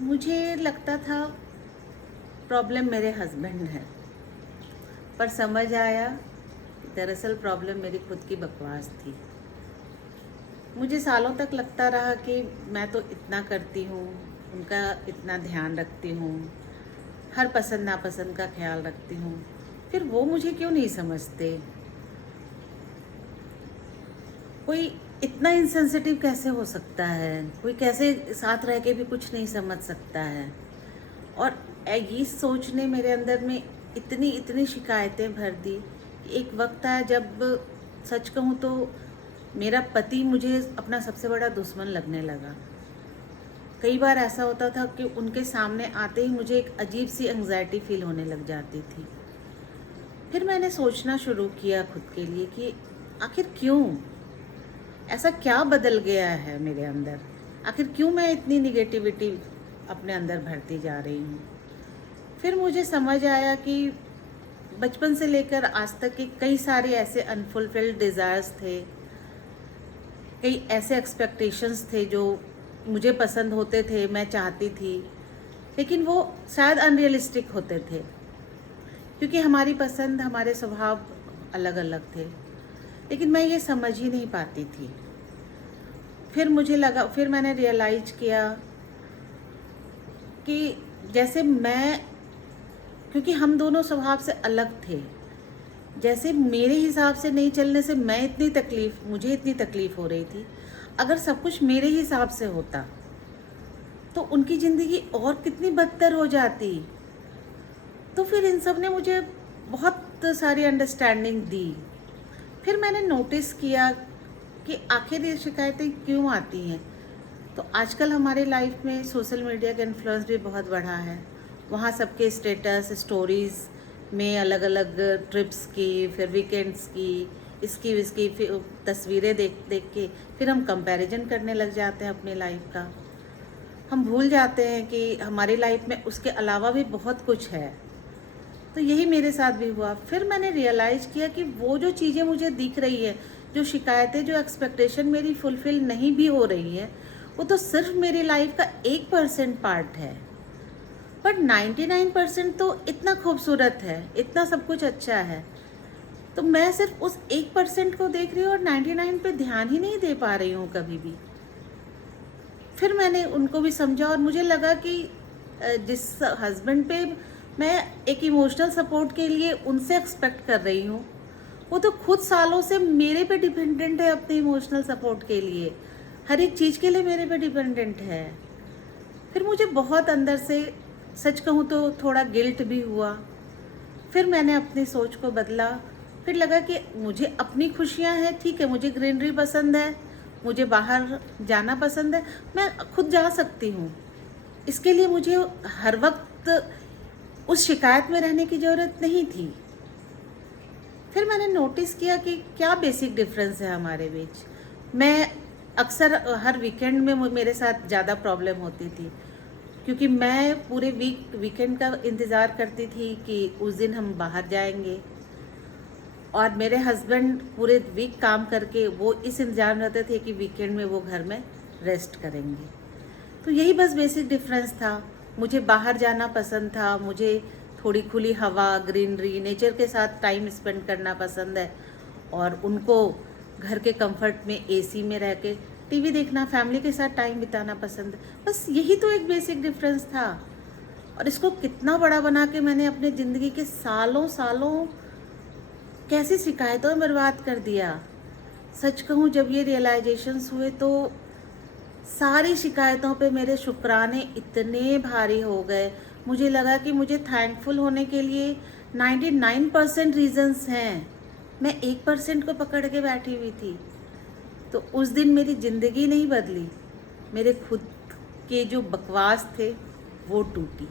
मुझे लगता था प्रॉब्लम मेरे हस्बैंड है, पर समझ आया कि दरअसल प्रॉब्लम मेरी खुद की बकवास थी। मुझे सालों तक लगता रहा कि मैं तो इतना करती हूँ, उनका इतना ध्यान रखती हूँ, हर पसंद नापसंद का ख्याल रखती हूँ, फिर वो मुझे क्यों नहीं समझते। कोई इतना इंसेंसिटिव कैसे हो सकता है, कोई कैसे साथ रह के भी कुछ नहीं समझ सकता है। और ये सोचने मेरे अंदर में इतनी इतनी शिकायतें भर दी कि एक वक्त आया जब सच कहूँ तो मेरा पति मुझे अपना सबसे बड़ा दुश्मन लगने लगा। कई बार ऐसा होता था कि उनके सामने आते ही मुझे एक अजीब सी एंग्जाइटी फील होने लग जाती थी। फिर मैंने सोचना शुरू किया खुद के लिए कि आखिर क्यों, ऐसा क्या बदल गया है मेरे अंदर, आखिर क्यों मैं इतनी निगेटिविटी अपने अंदर भरती जा रही हूँ। फिर मुझे समझ आया कि बचपन से लेकर आज तक के कई सारे ऐसे अनफुलफिल्ड डिज़ायर्स थे, कई ऐसे एक्सपेक्टेशंस थे जो मुझे पसंद होते थे, मैं चाहती थी, लेकिन वो शायद अनरियलिस्टिक होते थे क्योंकि हमारी पसंद, हमारे स्वभाव अलग अलग थे, लेकिन मैं ये समझ ही नहीं पाती थी। फिर मैंने रियलाइज किया कि जैसे मैं, क्योंकि हम दोनों स्वभाव से अलग थे, जैसे मेरे हिसाब से नहीं चलने से मुझे इतनी तकलीफ़ हो रही थी। अगर सब कुछ मेरे हिसाब से होता तो उनकी ज़िंदगी और कितनी बदतर हो जाती। तो फिर इन सब ने मुझे बहुत सारी अंडरस्टैंडिंग दी। फिर मैंने नोटिस किया कि आखिर ये शिकायतें क्यों आती हैं। तो आजकल हमारे लाइफ में सोशल मीडिया का इन्फ्लुएंस भी बहुत बढ़ा है। वहाँ सबके स्टेटस स्टोरीज़ में अलग अलग ट्रिप्स की, फिर वीकेंड्स की, इसकी फिर तस्वीरें देख देख के फिर हम कंपैरिजन करने लग जाते हैं अपनी लाइफ का। हम भूल जाते हैं कि हमारी लाइफ में उसके अलावा भी बहुत कुछ है। तो यही मेरे साथ भी हुआ। फिर मैंने रियलाइज़ किया कि वो जो चीज़ें मुझे दिख रही है, जो शिकायतें, जो एक्सपेक्टेशन मेरी फुलफ़िल नहीं भी हो रही है, वो तो सिर्फ मेरी लाइफ का 1% पार्ट है, बट 99% तो इतना खूबसूरत है, इतना सब कुछ अच्छा है। तो मैं सिर्फ उस 1% को देख रही हूँ और 99 पे ध्यान ही नहीं दे पा रही हूँ कभी भी। फिर मैंने उनको भी समझा और मुझे लगा कि जिस हस्बैंड पे मैं एक इमोशनल सपोर्ट के लिए उनसे एक्सपेक्ट कर रही हूँ, वो तो खुद सालों से मेरे पे डिपेंडेंट है अपने इमोशनल सपोर्ट के लिए, हर एक चीज़ के लिए मेरे पे डिपेंडेंट है। फिर मुझे बहुत अंदर से, सच कहूँ तो थोड़ा गिल्ट भी हुआ। फिर मैंने अपनी सोच को बदला। फिर लगा कि मुझे अपनी खुशियाँ हैं, ठीक है, मुझे ग्रीनरी पसंद है, मुझे बाहर जाना पसंद है, मैं खुद जा सकती हूँ। इसके लिए मुझे हर वक्त उस शिकायत में रहने की ज़रूरत नहीं थी। फिर मैंने नोटिस किया कि क्या बेसिक डिफरेंस है हमारे बीच। मैं अक्सर हर वीकेंड में मेरे साथ ज़्यादा प्रॉब्लम होती थी क्योंकि मैं पूरे वीकेंड का इंतज़ार करती थी कि उस दिन हम बाहर जाएंगे, और मेरे हस्बैंड पूरे वीक काम करके वो इस इंतज़ार में रहते थे कि वीकेंड में वो घर में रेस्ट करेंगे। तो यही बस बेसिक डिफरेंस था। मुझे बाहर जाना पसंद था, मुझे थोड़ी खुली हवा, ग्रीनरी, नेचर के साथ टाइम स्पेंड करना पसंद है, और उनको घर के कंफर्ट में एसी में रह के टीवी देखना, फैमिली के साथ टाइम बिताना पसंद है। बस यही तो एक बेसिक डिफरेंस था, और इसको कितना बड़ा बना के मैंने अपने ज़िंदगी के सालों सालों कैसी शिकायतों में बर्बाद कर दिया। सच कहूँ, जब ये रियलाइजेशंस हुए तो सारी शिकायतों पे मेरे शुक्राने इतने भारी हो गए। मुझे लगा कि मुझे थैंकफुल होने के लिए 99% रीजंस हैं, मैं 1% को पकड़ के बैठी हुई थी। तो उस दिन मेरी ज़िंदगी नहीं बदली, मेरे खुद के जो बकवास थे वो टूटी।